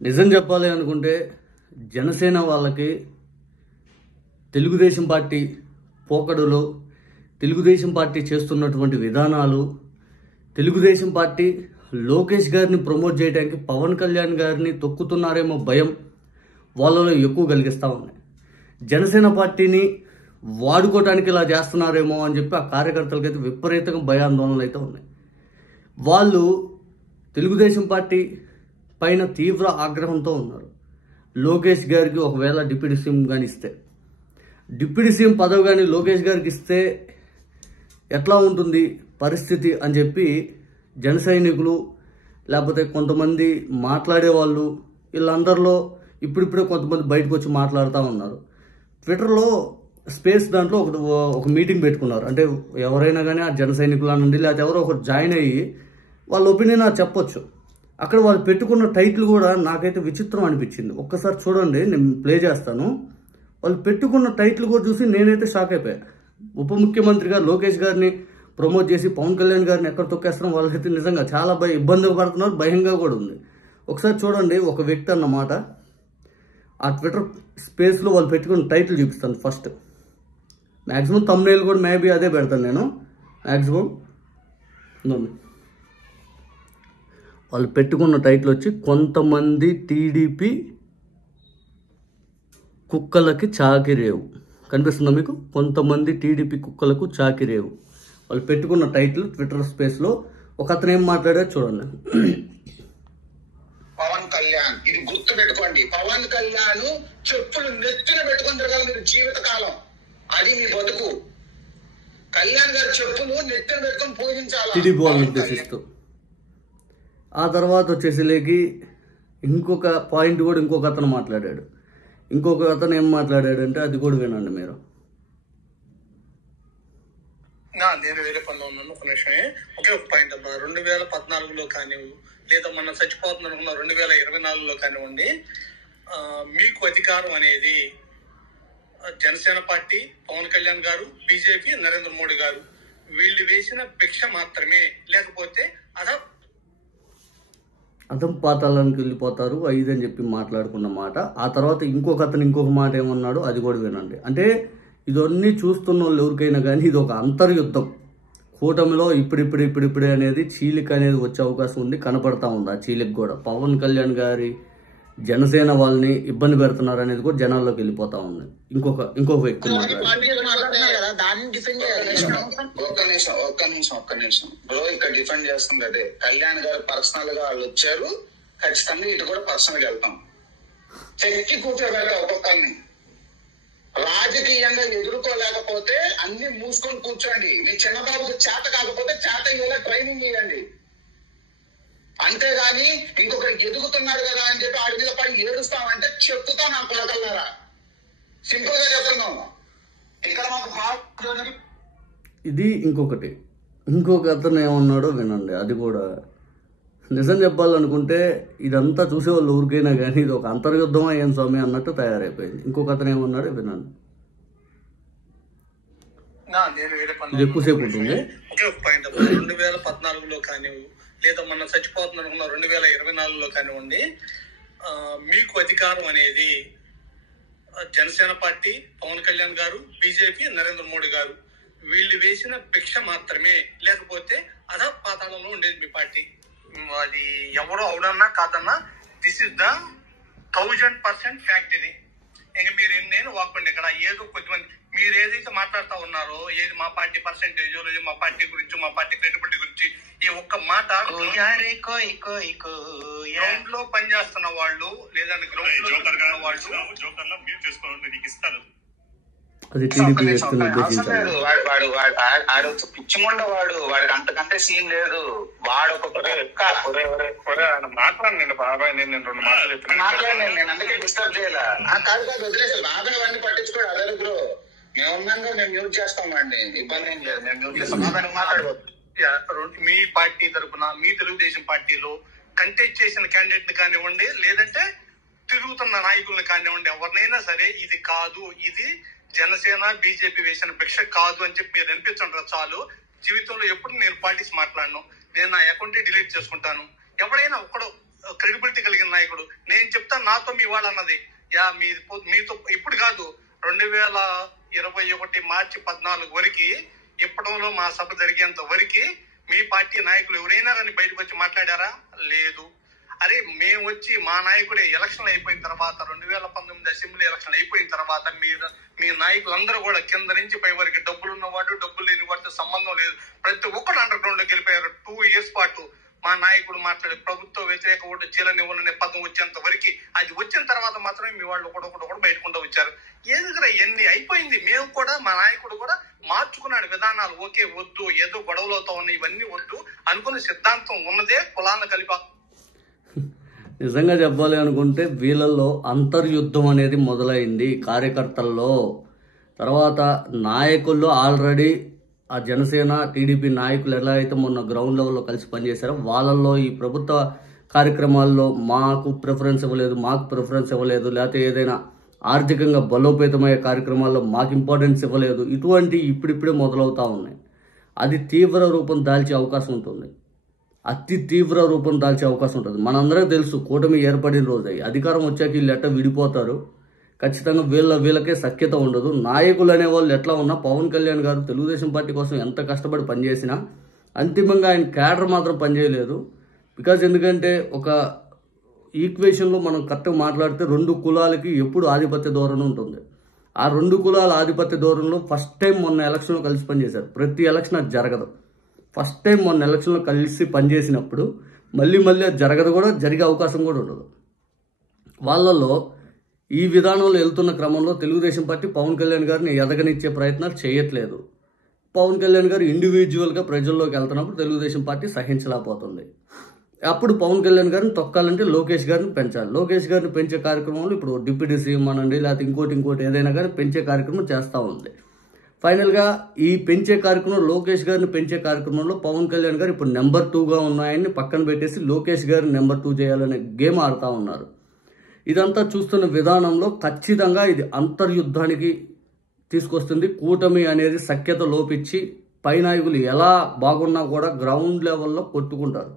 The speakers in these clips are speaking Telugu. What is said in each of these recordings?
నిజం చెప్పాలి అనుకుంటే జనసేన వాళ్ళకి తెలుగుదేశం పార్టీ పోకడలు, తెలుగుదేశం పార్టీ చేస్తున్నటువంటి విధానాలు, తెలుగుదేశం పార్టీ లోకేష్ గారిని ప్రమోట్ చేయడానికి పవన్ కళ్యాణ్ గారిని తొక్కుతున్నారేమో భయం వాళ్ళలో ఎక్కువ కలిగిస్తూ ఉన్నాయి. జనసేన పార్టీని వాడుకోవడానికి ఇలా చేస్తున్నారేమో అని చెప్పి ఆ కార్యకర్తలకైతే విపరీతంగా భయాందోళనలు అయితే ఉన్నాయి. వాళ్ళు తెలుగుదేశం పార్టీ పైన తీవ్ర ఆగ్రహంతో ఉన్నారు. లోకేష్ గారికి ఒకవేళ డిప్యూటీ సీఎం కానీ ఇస్తే, డిప్యూటీ సీఎం పదవి కానీ లోకేష్ గారికి ఇస్తే ఎట్లా ఉంటుంది పరిస్థితి అని చెప్పి జన సైనికులు లేకపోతే కొంతమంది మాట్లాడే వాళ్ళు వీళ్ళందరిలో ఇప్పుడిప్పుడే కొంతమంది బయటకు వచ్చి మాట్లాడుతూ ఉన్నారు. ట్విట్టర్లో స్పేస్ దాంట్లో ఒక మీటింగ్ పెట్టుకున్నారు. అంటే ఎవరైనా కానీ ఆ జన సైనికులు అనండి లేకపోతే ఎవరో ఒకరు జాయిన్ అయ్యి వాళ్ళ ఒపీనియన్ నాకు చెప్పొచ్చు. అక్కడ వాళ్ళు పెట్టుకున్న టైటిల్ కూడా నాకైతే విచిత్రం అనిపించింది. ఒక్కసారి చూడండి, నేను ప్లే చేస్తాను. వాళ్ళు పెట్టుకున్న టైటిల్ కూడా చూసి నేనైతే షాక్ అయిపోయా. ఉప ముఖ్యమంత్రిగా లోకేష్ గారిని ప్రమోట్ చేసి పవన్ కళ్యాణ్ గారిని ఎక్కడ తొక్కేస్తాం, వాళ్ళైతే నిజంగా చాలా ఇబ్బంది పడుతున్నారు, భయంగా కూడా ఉంది. ఒకసారి చూడండి, ఒక వ్యక్తి అన్నమాట ఆ ట్విట్టర్ స్పేస్లో వాళ్ళు పెట్టుకున్న టైటిల్ చూపిస్తాను. ఫస్ట్ మ్యాక్సిమం తమ్నైల్ కూడా మేబీ అదే పెడతాను నేను. మ్యాక్సిమం వాళ్ళు పెట్టుకున్న టైటిల్ వచ్చి కొంతమంది టీడీపీ కుక్కలకి చాకిరేవు. కనిపిస్తుందా మీకు? కొంతమంది టీడీపీ కుక్కలకు చాకిరేవు. వాళ్ళు పెట్టుకున్న టైటిల్ ట్విట్టర్ స్పేస్లో. ఒక అతను ఏం మాట్లాడారో చూడండి. పవన్ కళ్యాణ్, ఇది గుర్తు పెట్టుకోండి, పవన్ కళ్యాణ్ చెప్పులు నెత్తిన పెట్టుకుని తిరగాలి మీరు జీవితకాలం. అది మీ బతుకు. కళ్యాణ్ గారి చెప్పులు నెత్తిన పెట్టుకుని పూజించాలి టీడీపీ వాళ్ళని ఉద్దేశిస్తూ. ఆ తర్వాత వచ్చేసిలేకి ఇంకొక పాయింట్ కూడా ఇంకొక అతను మాట్లాడాడు. ఇంకొక అతను ఏం మాట్లాడాడంటే అది కూడా వినండి మీరు. నేను వేరే పనిలో ఉన్నాను, ఒక నిమిషమే. ఒకే ఒక పాయింట్ అమ్మా. 2014లో కానివ్వు, లేదా మనం చచ్చిపోతున్న 2024లో కానివ్వండి, మీకు అధికారం అనేది జనసేన పార్టీ, పవన్ కళ్యాణ్ గారు, బీజేపీ, నరేంద్ర మోడీ గారు వీళ్ళు వేసిన భిక్ష మాత్రమే. లేకపోతే అదం పాతాళానికి వెళ్ళిపోతారు ఐదు అని చెప్పి మాట్లాడుకున్న మాట. ఆ తర్వాత ఇంకొక అతను ఇంకొక మాట ఏమన్నాడు అది కూడా వినండి. అంటే ఇదన్నీ చూస్తున్న వాళ్ళు ఎవరికైనా కానీ ఇది ఒక అంతర్యుద్ధం. కూటమిలో ఇప్పుడిప్పుడే అనేది చీలిక అనేది వచ్చే అవకాశం ఉంది, కనపడతా ఉంది. ఆ చీలిక కూడా పవన్ కళ్యాణ్ గారి జనసేన వాళ్ళని ఇబ్బంది పెడుతున్నారు అనేది కూడా జనాల్లోకి వెళ్ళిపోతా ఉంది. ఇంకొక వ్యక్తి ఒక్క నిమిషం బ్రో, ఇక్కడ డిఫెండ్ చేస్తుంది అదే. కళ్యాణ్ గారు పర్సనల్ గా వాళ్ళు వచ్చారు, ఖచ్చితంగా ఇటు కూడా పర్సనల్ గా వెళ్తాం. చెక్కి కూర్చోబెట్ట ఒక్కొక్కరిని. రాజకీయంగా ఎదుర్కోలేకపోతే అన్ని మూసుకొని కూర్చోండి. మీ చిన్నబాబుకి చేత కాకపోతే చేత అయ్యేలా ట్రైనింగ్ ఇవ్వండి. అంతేగాని ఇంకొకరికి ఎదుగుతున్నాడు కదా అని చెప్పి ఆడి మీద పడి ఏడుస్తామంటే చెప్తా నా కొడకల్లారా. సింపుల్ గా చెప్తున్నాం. ఇక్కడ మాకు ఇది ఇంకొక అతను ఏమన్నాడో వినండి. అది కూడా నిజం చెప్పాలనుకుంటే ఇదంతా చూసేవాళ్ళు ఊరికైనా కానీ ఇది ఒక అంతర్యుద్ధం అయ్యాను స్వామి అన్నట్టు తయారైపోయింది. ఇంకొక అతను ఏమన్నాడో వినండి. ఇది ఎక్కువసేపు ఉంటుంది. 2014లో కానివ్వు, లేదా మనం చచ్చిపోతున్న 2024లో కానివ్వండి, మీకు అధికారం అనేది జనసేన పార్టీ, పవన్ కళ్యాణ్ గారు, బీజేపీ, నరేంద్ర మోడీ గారు వీళ్ళు వేసిన భిక్ష మాత్రమే. లేకపోతే పాతాళంలో ఉండేది మీ పార్టీ. అది ఎవరో అవునన్నా కాదన్నా దిస్ ఇస్ ద 1000% ఫ్యాక్ట్. ఇది ఇంక మీరు ఎన్నేను వాక్కండి. ఇక్కడ ఏదో కొద్దిమంది మీరు ఏదైతే మాట్లాడుతూ ఉన్నారో, ఏది మా పార్టీ పర్సెంటేజ్, లేదా మా పార్టీ గురించి, మా పార్టీ క్రెడిబిలిటీ గురించి ఈ ఒక్క మాట గ్రౌండ్ లో పనిచేస్తున్న వాళ్ళు, లేదంటే గ్రౌండ్ లో వాళ్ళు జోకర్లా మ్యూట్ చేసుకోవాలి, నీకు ఇస్తారు. అది టీడీపీ వ్యక్తిని ఉద్దేశించారు. వాడు పిచ్చిముండ, వాడికి అంతకంటే సీన్ లేదు. వాడు మాట్లాడండి బాబాయ్, నేను 2 మాటలు మాట్లాడండి. నేను అందుకే డిస్టర్బ్ చేయాల. కాదు వదిలేసి బాబాయ్ అవన్నీ పట్టించుకోడు. అదే బ్రో, మేము ఉన్నాగా మేము మ్యూట్ చేస్తామండి, ఇబ్బంది ఏం లేదు. మేము మ్యూట్ చేస్తాం, మాట్లాడవద్దు. మీ పార్టీ తరఫున, మీ తెలుగుదేశం పార్టీలో కంటెస్ట్ చేసిన క్యాండిడేట్ ని కానివ్వండి, లేదంటే తిరుగుతున్న నాయకుల్ని కానివ్వండి, ఎవరినైనా సరే ఇది కాదు, ఇది జనసేన బీజేపీ వేసిన భిక్ష కాదు అని చెప్పి మీరు అనిపించుంటారు చాలు. జీవితంలో ఎప్పుడు నేను పార్టీస్ మాట్లాడను, నేను నా అకౌంట్ డిలీట్ చేసుకుంటాను. ఎవడైనా ఒక్కడు క్రెడిబిలిటీ కలిగిన నాయకుడు. నేను చెప్తాను నాతో మీ వాళ్ళు అన్నది మీతో ఇప్పుడు కాదు, 2021 మార్చి 14 వరకు ఇప్పటిలో మా సభ జరిగేంత వరకు మీ పార్టీ నాయకులు ఎవరైనా కానీ బయటకు వచ్చి మాట్లాడారా? లేదు. అరే మేము వచ్చి మా నాయకుడే ఎలక్షన్లు అయిపోయిన తర్వాత 2019 అసెంబ్లీ ఎలక్షన్ అయిపోయిన తర్వాత మీ నాయకులందరూ కూడా కింద నుంచి పై వరకు డబ్బులు ఉన్నవాడు డబ్బులు లేని వాటితో సంబంధం లేదు, ప్రతి ఒక్కరు అండర్ గ్రౌండ్ లోకి వెళ్ళిపోయారు. 2 years పాటు మా నాయకుడు మాట్లాడే ప్రభుత్వ వ్యతిరేక ఓటు చీలనివ్వననే పదం వచ్చేంత వరకు, అది వచ్చిన తర్వాత మాత్రమే మీ వాళ్ళు ఒకడొకడు బయటకుండా వచ్చారు. ఎందుకంటే ఎన్ని అయిపోయింది. మేము కూడా మా నాయకుడు కూడా మార్చుకున్నాడు విధానాలు. ఓకే వద్దు, ఏదో గొడవలు అవుతా ఉన్నాయి, ఇవన్నీ వద్దు అనుకునే సిద్ధాంతం ఉన్నదే కులాలను కలిపా. నిజంగా చెప్పాలి అనుకుంటే వీళ్ళల్లో అంతర్యుద్ధం అనేది మొదలైంది కార్యకర్తల్లో. తర్వాత నాయకుల్లో ఆల్రెడీ ఆ జనసేన టీడీపీ నాయకులు ఎలా అయితే మొన్న గ్రౌండ్ లెవెల్లో కలిసి పనిచేశారో వాళ్ళల్లో ఈ ప్రభుత్వ కార్యక్రమాల్లో మాకు ప్రిఫరెన్స్ ఇవ్వలేదు, లేకపోతే ఏదైనా ఆర్థికంగా బలోపేతమయ్యే కార్యక్రమాల్లో మాకు ఇంపార్టెన్స్ ఇవ్వలేదు, ఇటువంటి ఇప్పుడిప్పుడే మొదలవుతూ ఉన్నాయి. అది తీవ్ర రూపం దాల్చే అవకాశం ఉంటుంది, అతి తీవ్ర రూపం దాల్చే అవకాశం ఉంటుంది. మనందరికీ తెలుసు కూటమి ఏర్పడిన రోజు అధికారం వచ్చాక వీళ్ళు ఎట్లా విడిపోతారు, ఖచ్చితంగా వీళ్ళకే సఖ్యత ఉండదు. నాయకులు అనేవాళ్ళు ఎట్లా ఉన్నా పవన్ కళ్యాణ్ గారు తెలుగుదేశం పార్టీ కోసం ఎంత కష్టపడి పనిచేసినా అంతిమంగా ఆయన క్యాడర్ మాత్రం పనిచేయలేదు. బికాజ్ ఎందుకంటే ఒక ఈక్వేషన్లో మనం కరెక్ట్గా మాట్లాడితే 2 కులాలకి ఎప్పుడు ఆధిపత్య ధోరణి ఉంటుంది. ఆ 2 కులాల ఆధిపత్య ధోరణిలో ఫస్ట్ టైం మొన్న ఎలక్షన్లో కలిసి పనిచేశారు. ప్రతి ఎలక్షన్ అది జరగదు. ఫస్ట్ టైం మొన్న ఎలక్షన్లో కలిసి పనిచేసినప్పుడు మళ్ళీ అది జరగదు, కూడా జరిగే అవకాశం కూడా ఉండదు. వాళ్ళలో ఈ విధానంలో వెళ్తున్న క్రమంలో తెలుగుదేశం పార్టీ పవన్ కళ్యాణ్ గారిని ఎదగనిచ్చే ప్రయత్నాలు చేయట్లేదు. పవన్ కళ్యాణ్ గారు ఇండివిజువల్గా ప్రజల్లోకి వెళ్తున్నప్పుడు తెలుగుదేశం పార్టీ సహించలేకపోతుంది. అప్పుడు పవన్ కళ్యాణ్ గారిని తొక్కాలంటే లోకేష్ గారిని పెంచాలి. లోకేష్ గారిని పెంచే కార్యక్రమంలో ఇప్పుడు డిప్యూటీ సీఎం అనండి, లేకపోతే ఇంకోటి ఏదైనా కానీ పెంచే కార్యక్రమం చేస్తూ ఉంది. ఫైనల్గా ఈ పెంచే కార్యక్రమం, లోకేష్ గారిని పెంచే కార్యక్రమంలో పవన్ కళ్యాణ్ గారు ఇప్పుడు నెంబర్ 2గా ఉన్నాయని పక్కన పెట్టేసి లోకేష్ గారిని నెంబర్ 2 చేయాలనే గేమ్ ఆడుతూ ఉన్నారు. ఇదంతా చూస్తున్న విధానంలో ఖచ్చితంగా ఇది అంతర్యుద్ధానికి తీసుకొస్తుంది. కూటమి అనేది సఖ్యత లోపించి పై నాయకులు ఎలా బాగున్నా కూడా గ్రౌండ్ లెవెల్లో కొట్టుకుంటారు.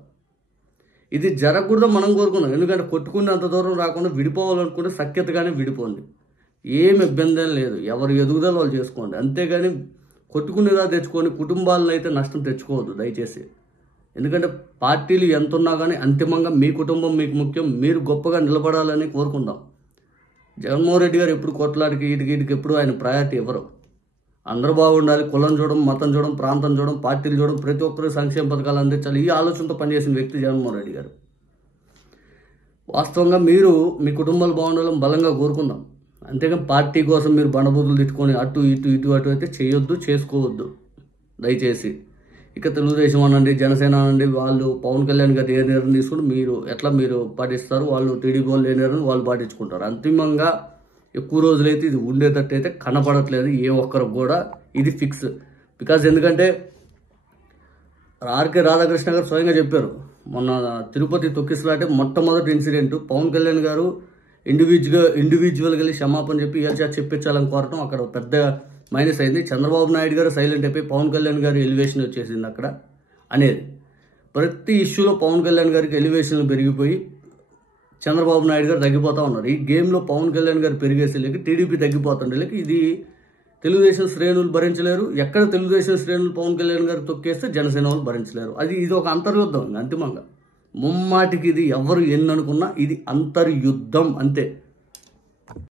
ఇది జరగకూడదు మనం కోరుకున్నాం. ఎందుకంటే కొట్టుకునేంత దూరం రాకుండా విడిపోవాలనుకుంటే సఖ్యతగానే విడిపోండి, ఏమి ఇబ్బంది లేదు. ఎవరు ఎదుగుదల వాళ్ళు చేసుకోండి, అంతేగాని కొట్టుకునేదా తెచ్చుకొని కుటుంబాలను అయితే నష్టం తెచ్చుకోవద్దు దయచేసి. ఎందుకంటే పార్టీలు ఎంత ఉన్నా కానీ అంతిమంగా మీ కుటుంబం మీకు ముఖ్యం, మీరు గొప్పగా నిలబడాలని కోరుకుందాం. జగన్మోహన్ రెడ్డి గారు ఎప్పుడు కొట్లాడికి ఇటుకి ఎప్పుడు ఆయన ప్రయారిటీ ఇవ్వరు. అందరూ బాగుండాలి, కులం చూడడం, మతం చూడడం, ప్రాంతం చూడడం, పార్టీలు చూడడం, ప్రతి ఒక్కరు సంక్షేమ పథకాలు అందించాలి, ఈ ఆలోచనతో పనిచేసిన వ్యక్తి జగన్మోహన్ రెడ్డి గారు. వాస్తవంగా మీరు మీ కుటుంబాలు బాగుండాలని బలంగా కోరుకుందాం, అంతేగాని పార్టీ కోసం మీరు బండబూతులు తిట్టుకొని అటు ఇటు అయితే చేయొద్దు, చేసుకోవద్దు దయచేసి. ఇక తెలుగుదేశం అనండి, జనసేన అనండి, వాళ్ళు పవన్ కళ్యాణ్ గారు ఏ నిర్ణయం తీసుకుని మీరు పాటిస్తారు, వాళ్ళు టీడీపీ వాళ్ళు ఏ నిర్ణయం వాళ్ళు పాటించుకుంటారు. అంతిమంగా ఎక్కువ రోజులైతే ఇది ఉండేటట్టు అయితే కనపడట్లేదు ఏ ఒక్కరికి కూడా, ఇది ఫిక్స్. బికాజ్ ఎందుకంటే ఆర్కే రాధాకృష్ణ గారు స్వయంగా చెప్పారు, మొన్న తిరుపతి తొక్కిసలాటే మొట్టమొదటి ఇన్సిడెంట్ పవన్ కళ్యాణ్ గారు ఇండివిజువల్గా వెళ్ళి క్షమాపణ చెప్పి చెప్పించాలని కోరటం అక్కడ పెద్ద మైనస్ అయింది. చంద్రబాబు నాయుడు గారు సైలెంట్ అయిపోయి పవన్ కళ్యాణ్ గారి ఎలివేషన్ వచ్చేసింది అక్కడ అనేది. ప్రతి ఇష్యూలో పవన్ కళ్యాణ్ గారికి ఎలివేషన్లు పెరిగిపోయి చంద్రబాబు నాయుడు గారు తగ్గిపోతూ ఉన్నారు. ఈ గేమ్లో పవన్ కళ్యాణ్ గారు పెరిగేసేలేక టీడీపీ తగ్గిపోతుండేలేక ఇది తెలుగుదేశం శ్రేణులు భరించలేరు. ఎక్కడ తెలుగుదేశం శ్రేణులు పవన్ కళ్యాణ్ గారు తొక్కేస్తే జనసేన వాళ్ళు భరించలేరు. ఇది ఒక అంతర్యుద్ధం. అంతిమంగా ముమ్మాటికి ఇది ఎవరు ఎన్ననుకున్నా ఇది అంతర్యుద్ధం అంతే.